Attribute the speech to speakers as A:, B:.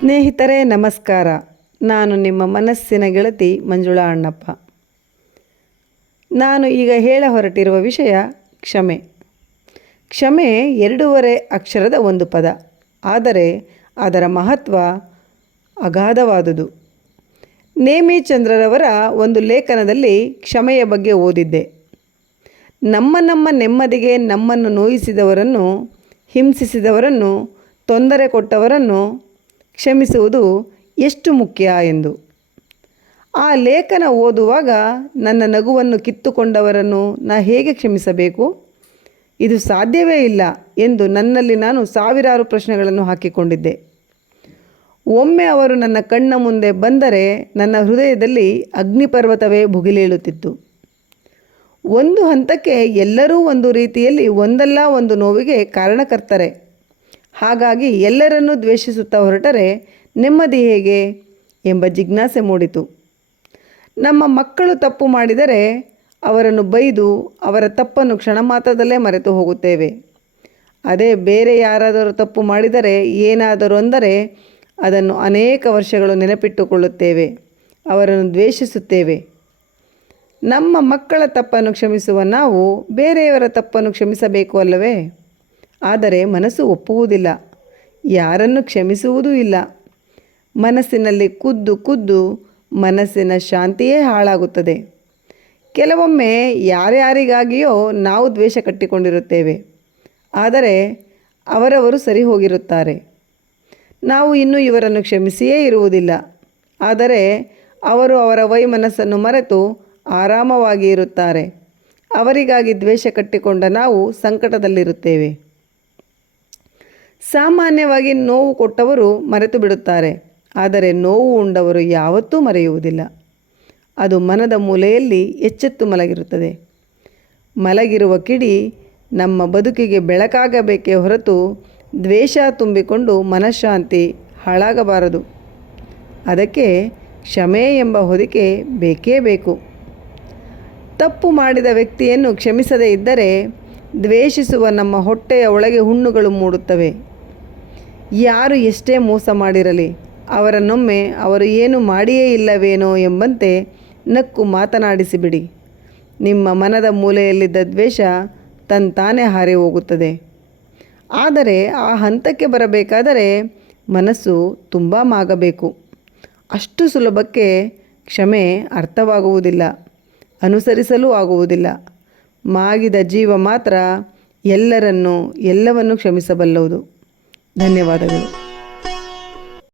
A: ಸ್ನೇಹಿತರೇ, ನಮಸ್ಕಾರ. ನಾನು ನಿಮ್ಮ ಮನಸ್ಸಿನ ಗೆಳತಿ ಮಂಜುಳಾ ಅಣ್ಣಪ್ಪ. ನಾನು ಈಗ ಹೇಳ ಹೊರಟಿರುವ ವಿಷಯ ಕ್ಷಮೆ. ಕ್ಷಮೆ ಎರಡೂವರೆ ಅಕ್ಷರದ ಒಂದು ಪದ. ಆದರೆ ಅದರ ಮಹತ್ವ ಅಗಾಧವಾದುದು. ನೇಮಿಚಂದ್ರರವರ ಒಂದು ಲೇಖನದಲ್ಲಿ ಕ್ಷಮೆಯ ಬಗ್ಗೆ ಓದಿದ್ದೆ. ನಮ್ಮ ನಮ್ಮ ನೆಮ್ಮದಿಗೆ ನಮ್ಮನ್ನು ನೋಯಿಸಿದವರನ್ನು, ಹಿಂಸಿಸಿದವರನ್ನು, ತೊಂದರೆ ಕೊಟ್ಟವರನ್ನು ಕ್ಷಮಿಸುವುದು ಎಷ್ಟು ಮುಖ್ಯ ಎಂದು. ಆ ಲೇಖನ ಓದುವಾಗ ನನ್ನ ನಗುವನ್ನು ಕಿತ್ತುಕೊಂಡವರನ್ನು ನಾ ಹೇಗೆ ಕ್ಷಮಿಸಬೇಕು? ಇದು ಸಾಧ್ಯವೇ ಇಲ್ಲ ಎಂದು ನನ್ನಲ್ಲಿ ನಾನು ಸಾವಿರಾರು ಪ್ರಶ್ನೆಗಳನ್ನು ಹಾಕಿಕೊಂಡಿದ್ದೆ. ಒಮ್ಮೆ ಅವರು ನನ್ನ ಕಣ್ಣ ಮುಂದೆ ಬಂದರೆ ನನ್ನ ಹೃದಯದಲ್ಲಿ ಅಗ್ನಿಪರ್ವತವೇ ಭುಗಿಲೇಳುತ್ತಿತ್ತು. ಒಂದು ಹಂತಕ್ಕೆ ಎಲ್ಲರೂ ಒಂದು ರೀತಿಯಲ್ಲಿ ಒಂದಲ್ಲ ಒಂದು ನೋವಿಗೆ ಕಾರಣಕರ್ತಾರೆ. ಹಾಗಾಗಿ ಎಲ್ಲರನ್ನೂ ದ್ವೇಷಿಸುತ್ತಾ ಹೊರಟರೆ ನೆಮ್ಮದಿ ಹೇಗೆ ಎಂಬ ಜಿಜ್ಞಾಸೆ ಮೂಡಿತು. ನಮ್ಮ ಮಕ್ಕಳು ತಪ್ಪು ಮಾಡಿದರೆ ಅವರನ್ನು ಬೈದು ಅವರ ತಪ್ಪನ್ನು ಕ್ಷಣ ಮಾತ್ರದಲ್ಲೇ ಮರೆತು ಹೋಗುತ್ತೇವೆ. ಅದೇ ಬೇರೆ ಯಾರಾದರೂ ತಪ್ಪು ಮಾಡಿದರೆ ಏನಾದರೂ ಅಂದರೆ ಅದನ್ನು ಅನೇಕ ವರ್ಷಗಳು ನೆನಪಿಟ್ಟುಕೊಳ್ಳುತ್ತೇವೆ, ಅವರನ್ನು ದ್ವೇಷಿಸುತ್ತೇವೆ. ನಮ್ಮ ಮಕ್ಕಳ ತಪ್ಪನ್ನು ಕ್ಷಮಿಸುವ ನಾವು ಬೇರೆಯವರ ತಪ್ಪನ್ನು ಕ್ಷಮಿಸಬೇಕು ಅಲ್ಲವೇ? ಆದರೆ ಮನಸ್ಸು ಒಪ್ಪುವುದಿಲ್ಲ. ಯಾರನ್ನು ಕ್ಷಮಿಸುವುದೂ ಇಲ್ಲ. ಮನಸ್ಸಿನಲ್ಲಿ ಕುದ್ದು ಕುದ್ದು ಮನಸ್ಸಿನ ಶಾಂತಿಯೇ ಹಾಳಾಗುತ್ತದೆ. ಕೆಲವೊಮ್ಮೆ ಯಾರ್ಯಾರಿಗಾಗಿಯೋ ನಾವು ದ್ವೇಷ ಕಟ್ಟಿಕೊಂಡಿರುತ್ತೇವೆ. ಆದರೆ ಅವರವರು ಸರಿ ಹೋಗಿರುತ್ತಾರೆ ನಾವು ಇನ್ನೂ ಇವರನ್ನು ಕ್ಷಮಿಸಿಯೇ ಇರುವುದಿಲ್ಲ. ಆದರೆ ಅವರು ಅವರ ವೈಮನಸ್ಸನ್ನು ಮರೆತು ಆರಾಮವಾಗಿ ಇರುತ್ತಾರೆ ಅವರಿಗಾಗಿ ದ್ವೇಷ ಕಟ್ಟಿಕೊಂಡ ನಾವು ಸಂಕಟದಲ್ಲಿರುತ್ತೇವೆ. ಸಾಮಾನ್ಯವಾಗಿ ನೋವು ಕೊಟ್ಟವರು ಮರೆತು ಬಿಡುತ್ತಾರೆ, ಆದರೆ ನೋವು ಉಂಡವರು ಯಾವತ್ತೂ ಮರೆಯುವುದಿಲ್ಲ. ಅದು ಮನದ ಮೂಲೆಯಲ್ಲಿ ಎಚ್ಚೆತ್ತು ಮಲಗಿರುತ್ತದೆ. ಮಲಗಿರುವ ಕಿಡಿ ನಮ್ಮ ಬದುಕಿಗೆ ಬೆಳಕಾಗಬೇಕೇ ಹೊರತು ದ್ವೇಷ ತುಂಬಿಕೊಂಡು ಮನಃಶಾಂತಿ ಹಾಳಾಗಬಾರದು. ಅದಕ್ಕೆ ಕ್ಷಮೆ ಎಂಬ ಹೊದಿಕೆ ಬೇಕೇ ಬೇಕು. ತಪ್ಪು ಮಾಡಿದ ವ್ಯಕ್ತಿಯನ್ನು ಕ್ಷಮಿಸದೇ ಇದ್ದರೆ ದ್ವೇಷಿಸುವ ನಮ್ಮ ಹೊಟ್ಟೆಯ ಒಳಗೆ ಹುಣ್ಣುಗಳು ಮೂಡುತ್ತವೆ. ಯಾರು ಎಷ್ಟೇ ಮೋಸ ಮಾಡಿರಲಿ, ಅವರನ್ನೊಮ್ಮೆ ಅವರು ಏನು ಮಾಡಿಯೇ ಇಲ್ಲವೇನೋ ಎಂಬಂತೆ ನಕ್ಕು ಮಾತನಾಡಿಸಿಬಿಡಿ. ನಿಮ್ಮ ಮನದ ಮೂಲೆಯಲ್ಲಿದ್ದ ದ್ವೇಷ ತಂತಾನೇ ಹಾರಿ ಹೋಗುತ್ತದೆ. ಆದರೆ ಆ ಹಂತಕ್ಕೆ ಬರಬೇಕಾದರೆ ಮನಸ್ಸು ತುಂಬ ಮಾಗಬೇಕು. ಅಷ್ಟು ಸುಲಭಕ್ಕೆ ಕ್ಷಮೆ ಅರ್ಥವಾಗುವುದಿಲ್ಲ, ಅನುಸರಿಸಲೂ ಆಗುವುದಿಲ್ಲ. ಮಾಗಿದ ಜೀವ ಮಾತ್ರ ಎಲ್ಲರನ್ನು ಎಲ್ಲವನ್ನು ಕ್ಷಮಿಸಬಲ್ಲವುದು. ಧನ್ಯವಾದಗಳು.